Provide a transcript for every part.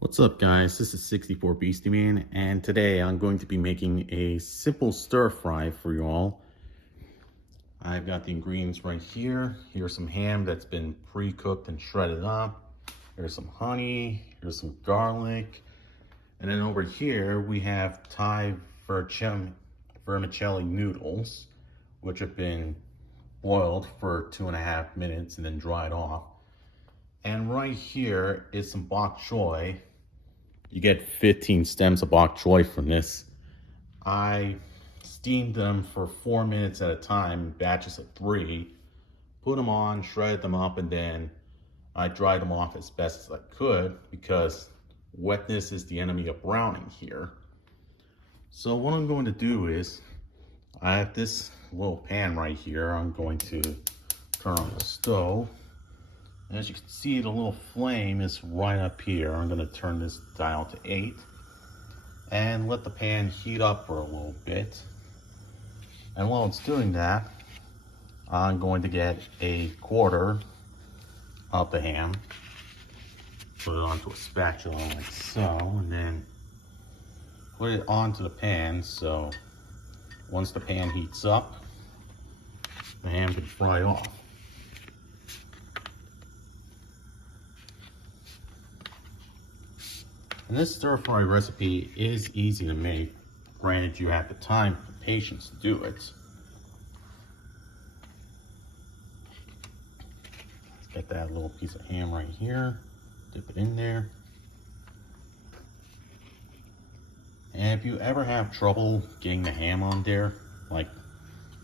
What's up, guys? This is 64 Beastie Man, and today I'm going to be making a simple stir fry for you all. I've got the ingredients right here. Here's some ham that's been pre-cooked and shredded up. Here's some honey. Here's some garlic. And then over here we have Thai vermicelli noodles, which have been boiled for 2.5 minutes and then dried off. And right here is some bok choy. You get 15 stems of bok choy from this. I steamed them for 4 minutes at a time, batches of 3. Put them on, shredded them up, and then I dried them off as best as I could because wetness is the enemy of browning here. So what I'm going to do is, I have this little pan right here. I'm going to turn on the stove. And as you can see, the little flame is right up here. I'm going to turn this dial to 8 and let the pan heat up for a little bit. And while it's doing that, I'm going to get a quarter of the ham, put it onto a spatula like so, and then put it onto the pan. So once the pan heats up, the ham can fry off. And this stir fry recipe is easy to make, granted you have the time and patience to do it. Let's get that little piece of ham right here, dip it in there. And if you ever have trouble getting the ham on there, like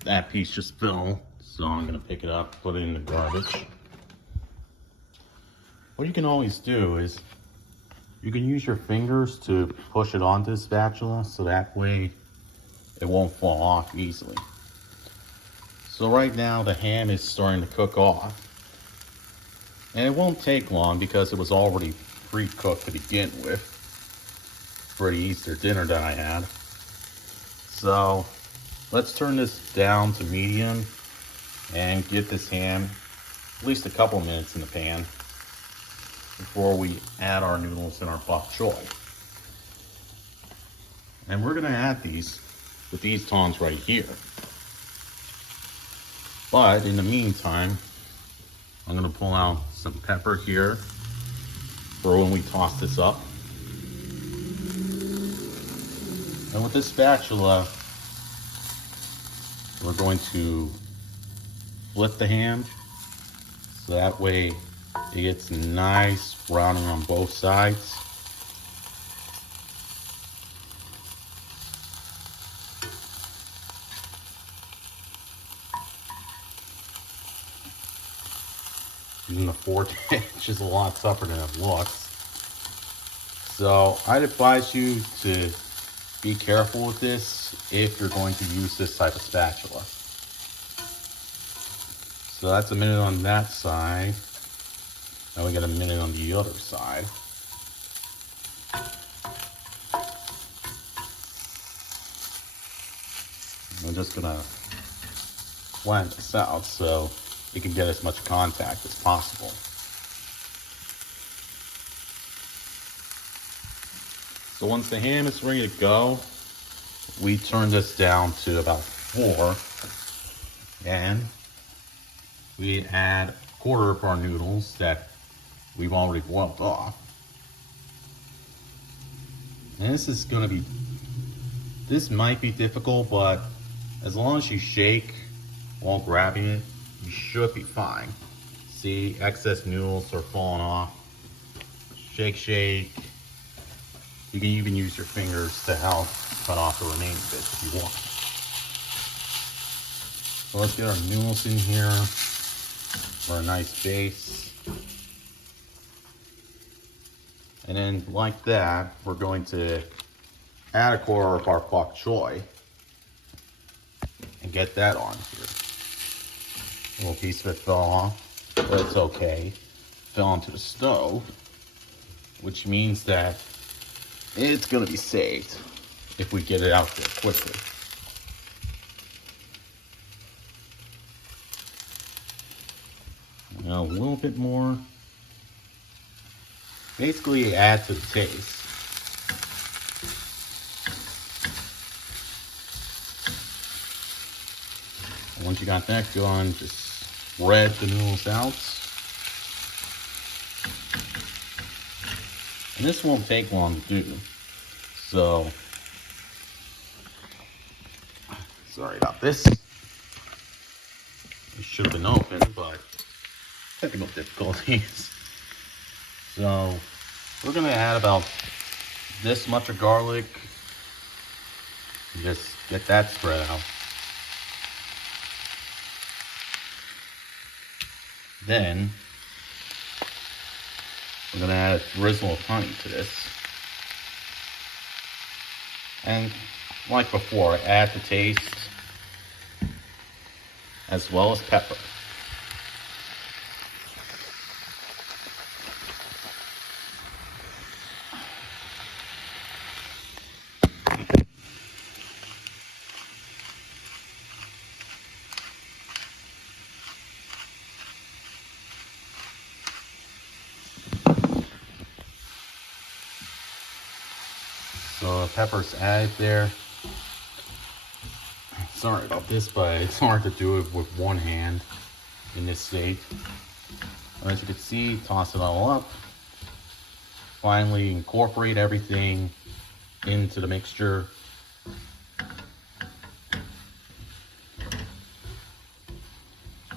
that piece just fell, so I'm gonna pick it up, put it in the garbage. What you can always do is you can use your fingers to push it onto the spatula so that way it won't fall off easily. So right now the ham is starting to cook off. And it won't take long because it was already pre-cooked to begin with for the Easter dinner that I had. So let's turn this down to medium and get this ham at least a couple minutes in the pan before we add our noodles and our bok choy. And we're gonna add these with these tongs right here. But in the meantime, I'm gonna pull out some pepper here for when we toss this up. And with this spatula, we're going to flip the ham so that way it gets nice browning on both sides. Using the fork, it's just a lot tougher than it looks. So I'd advise you to be careful with this if you're going to use this type of spatula. So that's a minute on that side. Now we got a minute on the other side. I'm just gonna flatten this out so we can get as much contact as possible. So once the ham is ready to go, we turn this down to about 4 and we add a quarter of our noodles that we've already boiled off. And this might be difficult, but as long as you shake while grabbing it, you should be fine. See, excess noodles are falling off. Shake, shake. You can even use your fingers to help cut off the remaining bits if you want. So let's get our noodles in here for a nice base. And then like that, we're going to add a quarter of our bok choy and get that on here. A little piece of it fell off, but it's okay. Fell onto the stove, which means that it's gonna be saved if we get it out there quickly. Now a little bit more. basically add to the taste. And once you got that going, just spread the noodles out. And this won't take long to do. So, sorry about this. It should have been open, but technical difficulties. So, we're gonna add about this much of garlic. Just get that spread out. Then, we're gonna add a drizzle of honey to this. And like before, add to taste, as well as pepper. So pepper's added there. Sorry about this, but it's hard to do it with one hand in this state. As you can see, toss it all up. Finally incorporate everything into the mixture.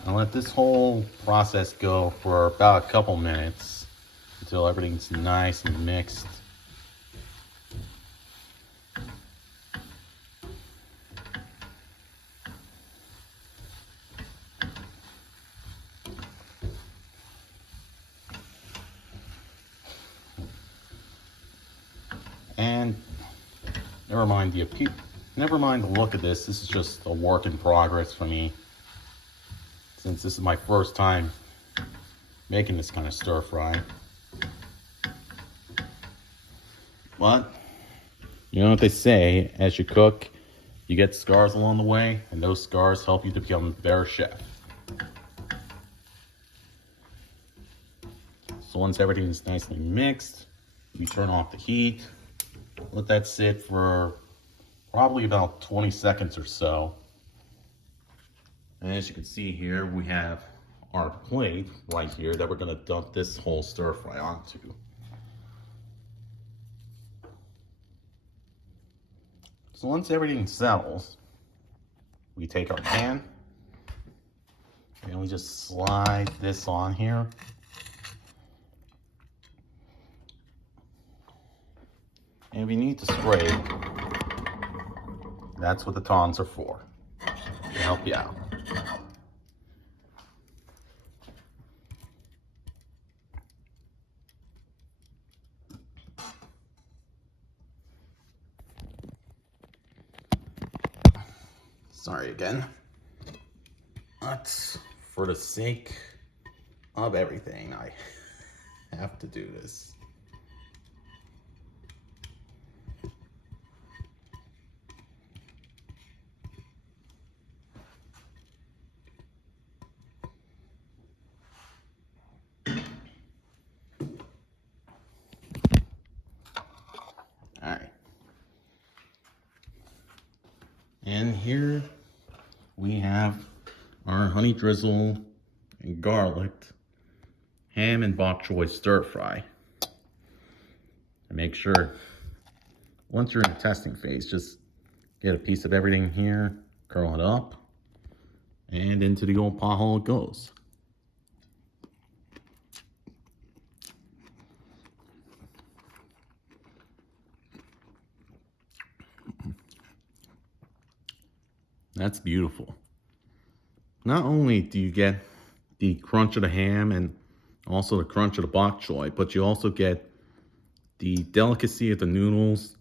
And let this whole process go for about a couple minutes until everything's nice and mixed. And never mind the look of this. This is just a work in progress for me, since this is my first time making this kind of stir fry. But you know what they say, as you cook, you get scars along the way, and those scars help you to become a better chef. So once everything's nicely mixed, we turn off the heat. Let that sit for probably about 20 seconds or so. And as you can see here, we have our plate right here that we're gonna dump this whole stir fry onto. So once everything settles, we take our pan and we just slide this on here. And if you need to spray, that's what the tongs are for, to help you out. Sorry again, but for the sake of everything, I have to do this. All right. And here we have our honey drizzle and garlic ham and bok choy stir fry. And make sure, once you're in the testing phase, just get a piece of everything here, curl it up, and into the old pothole it goes. That's beautiful. Not only do you get the crunch of the ham and also the crunch of the bok choy, but you also get the delicacy of the noodles,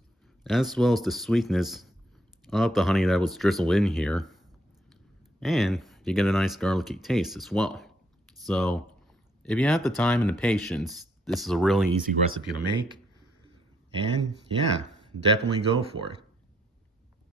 as well as the sweetness of the honey that was drizzled in here. And you get a nice garlicky taste as well. So if you have the time and the patience, this is a really easy recipe to make. And yeah, definitely go for it.